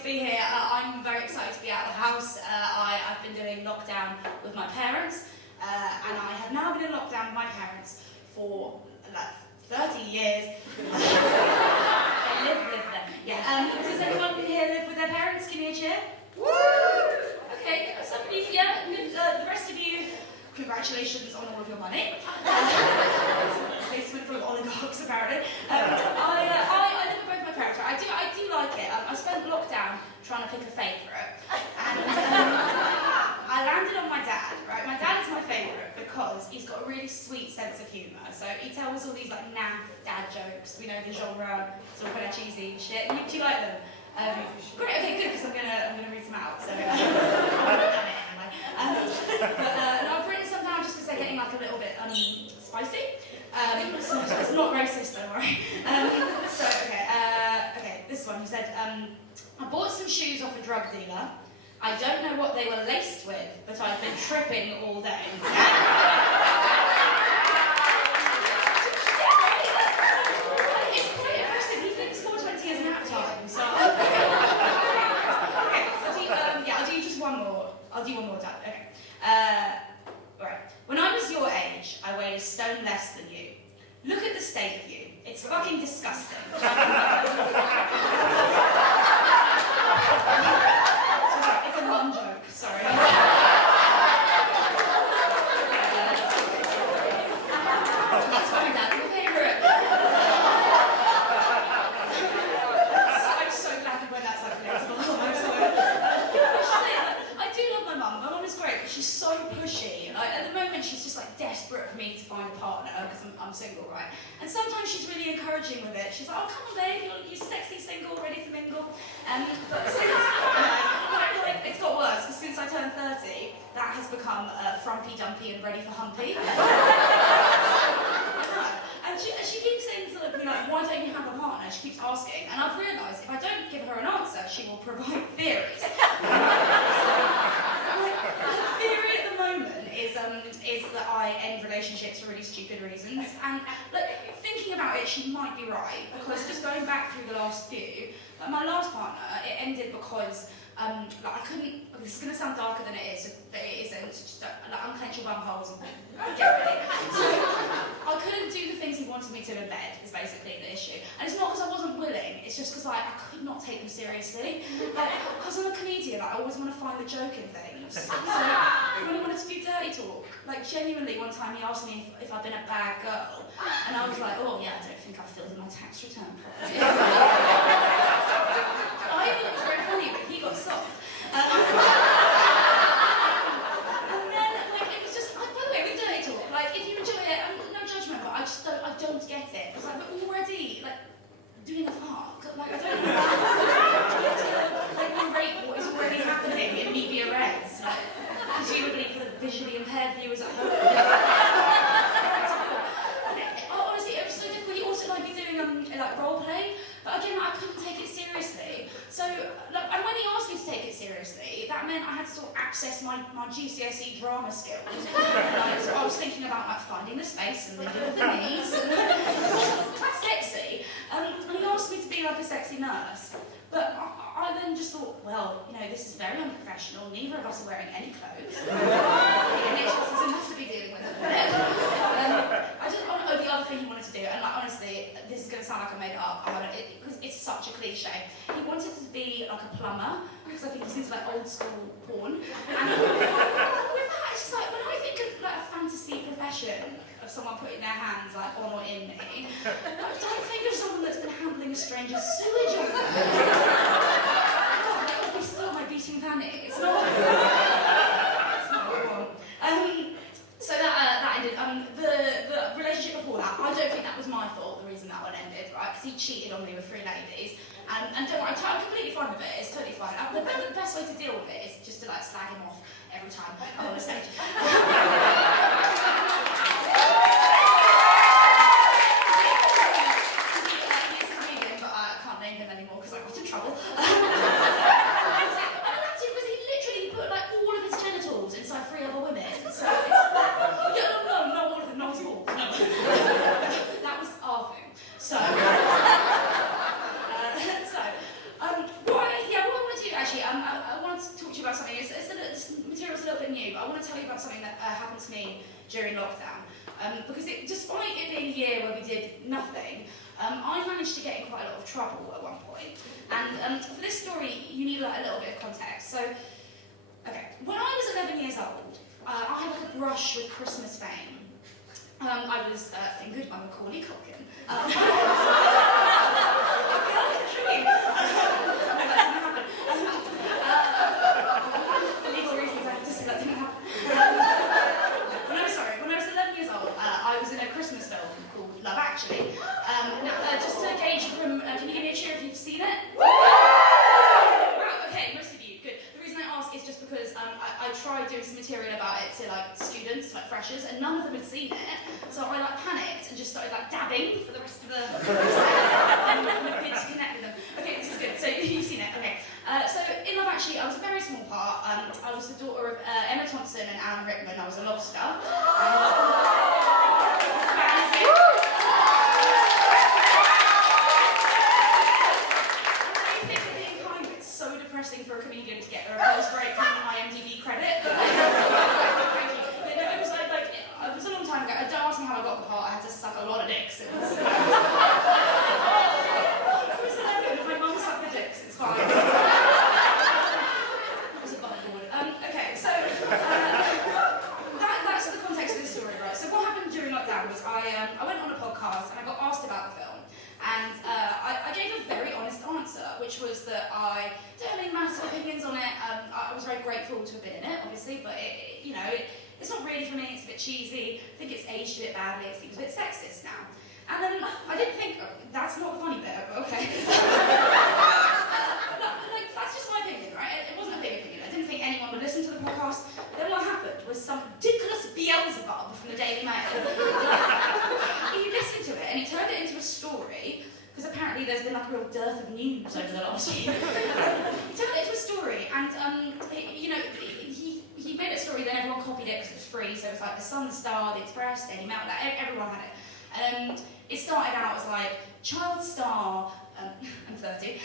to be here. I'm very excited to be out of the house. I've been doing lockdown with my parents, and I have now been in lockdown with my parents for like 30 years. I live with them. Yeah. Does anyone here live with their parents? Give me a cheer. Woo! Okay, somebody, yeah, the rest of you, congratulations on all of your money. Basement full of oligarchs, apparently. I live with both my parents, right? I do like it. I spent lockdown trying to pick a favourite, and I landed on my dad, right? My dad is my favourite because he's got a really sweet sense of humour. So he tells all these like naff dad jokes. We know the genre, it's all kind of cheesy and shit. Do you like them? Great, okay, good, because I'm gonna read some out. So I've written some down just because they're getting like a little bit spicy. So it's not racist, don't worry. Okay, this one. He said, I bought some shoes off a drug dealer. I don't know what they were laced with, but I've been tripping all day. It's quite impressive. He thinks 420 is nap time, so I'll do just one more. I'll do one more, Dad. Okay. Right. When I was your age, I weighed a stone less than you. Look at the state of you. It's fucking disgusting. It's a mum joke, sorry. That's fine, Dad. My favourite. I'm so glad when that's relatable. I'm so I do love my mum. My mum is great, but she's so pushy. Like, at the moment, she's just like desperate for me to find a partner because I'm single, right? And sometimes she's really encouraging with it. She's like, "Oh, come on, babe, you're sexy, single, ready to mingle." But since it's got worse because since I turned 30, that has become frumpy, dumpy, and ready for humpy. And she keeps saying to me like, "Why don't you have a partner?" She keeps asking, and I've realised if I don't give her an answer, she will provide theories. The theory at the moment is that I end relationships for really stupid reasons, and like, thinking about it, she might be right, because just going back through the last few, like my last partner, it ended because like I couldn't. This is going to sound darker than it is, but it isn't. Just like unclench your bum holes and get ready. So I couldn't do the things he wanted me to in bed. Is basically the issue, and it's not because I wasn't willing. It's just because like I could not take him seriously. Because I'm a comedian, I always want to find the joke in things. So when he wanted to do dirty talk, like genuinely, one time he asked me if I'd been a bad girl, and I was like, "Oh yeah, I don't think I filled in my tax return properly." I thought it was very funny, but he got soft. And then, like, it was just, by the way, with dirty talk, like, if you enjoy it, no judgment, but I don't get it. It's like, we're already, like, doing a fuck. Like, I don't know how to, like, narrate what is already happening in media res. Like, presumably for the visually impaired viewers at home. Honestly, it was so difficult. He also, like, be doing, like, role play. But again, I couldn't take it seriously. So, and when he asked me to take it seriously, that meant I had to sort of access my GCSE drama skills. So I was thinking about like finding the space and living with the knees. That's sexy. And he asked me to be like a sexy nurse. But I then just thought, well, you know, this is very unprofessional. Neither of us are wearing any clothes. The NHS is enough to be dealing with at the minute. The other thing he wanted to do, and like honestly, this is going to sound like I made it up, because it's such a cliche. He wanted to be like a plumber, because I think he's into like old school porn. And with that, it's just like, when I think of like a fantasy profession of someone putting their hands like on or in me, I don't think of someone that's been handling a stranger's sewage on them. That would be still my beating fanny. It's not. It's not what I want. So that ended. The relationship before that, I don't think that was my fault, the reason that one ended, right? Because he cheated on me with 3 ladies. And don't worry, I'm completely fine with it, it's totally fine. The best way to deal with it is just to like slag him off every time I'm on the stage. He's a comedian, but I can't name him anymore because I got in trouble. Because he literally put like all of his genitals inside 3 other women. So it's not all of them, not his balls, no. That was our thing. So what I wanted happened to me during lockdown. Because despite it being a year where we did nothing, I managed to get in quite a lot of trouble at one point. And for this story, you need like a little bit of context. So, okay, when I was 11 years old, I had like a brush with Christmas fame. I was fingered by Macaulay Culkin. For legal reasons, I have to say that didn't happen. When I was 11 years old, I was in a Christmas film called Love Actually. Now, just to gauge from, can you give me a cheer if you've seen it? Wow, okay, most of you, good. The reason I ask is just because I tried doing some material about it to like students, like freshers, and none of them had seen it. So I like panicked and just started like dabbing for the rest of the and to connect with them. Okay, this is good. So you've seen it. Okay. So in Love Actually, I was a very small part. I was the daughter of Emma Thompson and Alan Rickman. I was a lobster. For a comedian to get a reverse break from an IMDb credit. Thank you. It was like it was a long time ago. Don't ask me how I got the part. I had to suck a lot of dicks. It was 11. My mum sucked the dicks. It's fine. It was a buttonboard. Okay, so that's the context of this story, right? So what happened during lockdown was I went on a podcast and I got asked about the film. And I gave a very honest answer, which was that I don't have any massive opinions on it. I was very grateful to have been in it, obviously, but it's not really for me. It's a bit cheesy. I think it's aged a bit badly. It seems a bit sexist now. And then I didn't think that's not the funny bit, okay? That's just my opinion, right? It wasn't a big opinion. I didn't think anyone would listen to the podcast. But then what happened was some ridiculous Beelzebub from the Daily Mail. He listened to it and he turned it into a story, because apparently there's been like a real dearth of news over the last year. He turned it into a story, and he made a story, then everyone copied it because it was free, so it was like the Sun, the Star, the Express, Daily Mail, like everyone had it. It started out as like, child star, I'm 30,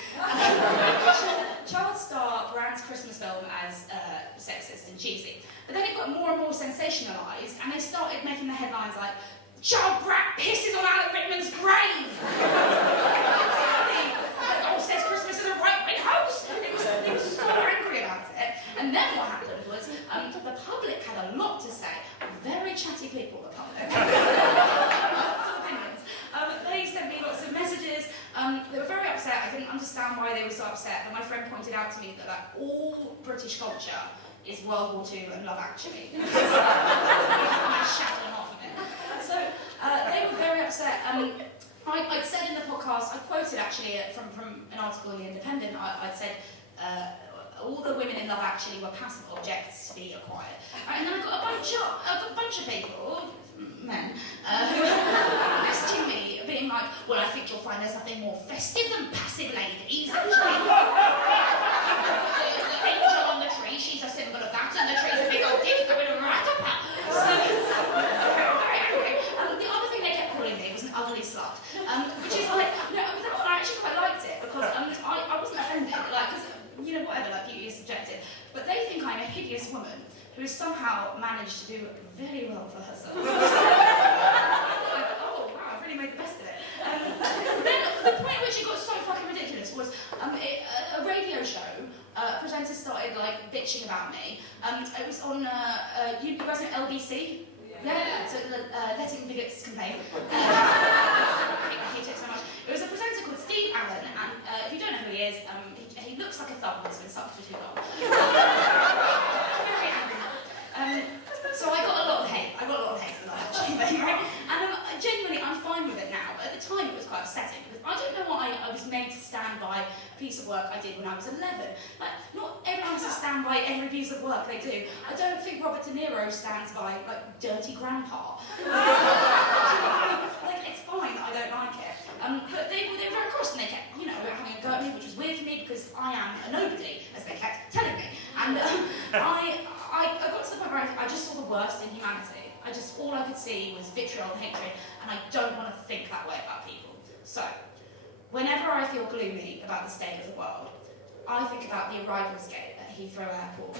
child star brands Christmas film as sexist and cheesy. But then it got more and more sensationalised, and they started making the headlines like, child brat pisses on Alan Rickman's grave! Says Christmas is a right-wing hoax! It was so angry about it. And then what happened was, the public had a lot to say. Very chatty people, the public. Lots of opinions. They sent me lots of messages. They were very upset. I didn't understand why they were so upset, but my friend pointed out to me that all British culture is World War II and Love Actually. And I shouted them off of it. So they were very upset. I'd said in the podcast, I quoted actually from an article in The Independent, I'd said all the women in Love Actually were passive objects to be acquired. Right, and then I got a bunch of people, men, who were messaging me, being like, well, I think you'll find there's nothing more festive than passive ladies, actually. The angel on the tree, she's a symbol of that, and the tree's a big old dick going right up her. So, very angry. The other thing they kept calling me was an ugly slut, which is like, no, that one I actually quite liked it, because I wasn't offended, like, because, whatever, like, beauty is subjective, but they think I'm a hideous woman who has somehow managed to do very well for herself. Like, oh, wow, I've really made the best of it. Then, the point at which it got so fucking ridiculous was a radio show. Presenters started, like, bitching about me. It was on, you guys know LBC? Yeah, so Letting Bigots Complain. I hate it so much. It was a presenter called Steve Allen, and if you don't know who he is, he looks like a thumb that's been sucked for too long. Very angry. So I got a lot of hate. For that, actually, right? And genuinely, I'm fine with it now. But at the time, it was quite upsetting, because I don't know why I was made to stand by a piece of work I did when I was 11. Like, not everyone has to stand by every piece of work they do. I don't think Robert De Niro stands by, like, Dirty Grandpa. Like, it's fine that I don't like it. But they were very cross, and they kept, having a go at me, which was weird for me, because I am a nobody, as they kept telling me. And I got to the point where I just saw the worst in humanity. All I could see was vitriol and hatred, and I don't want to think that way about people. So, whenever I feel gloomy about the state of the world, I think about the arrivals gate at Heathrow Airport.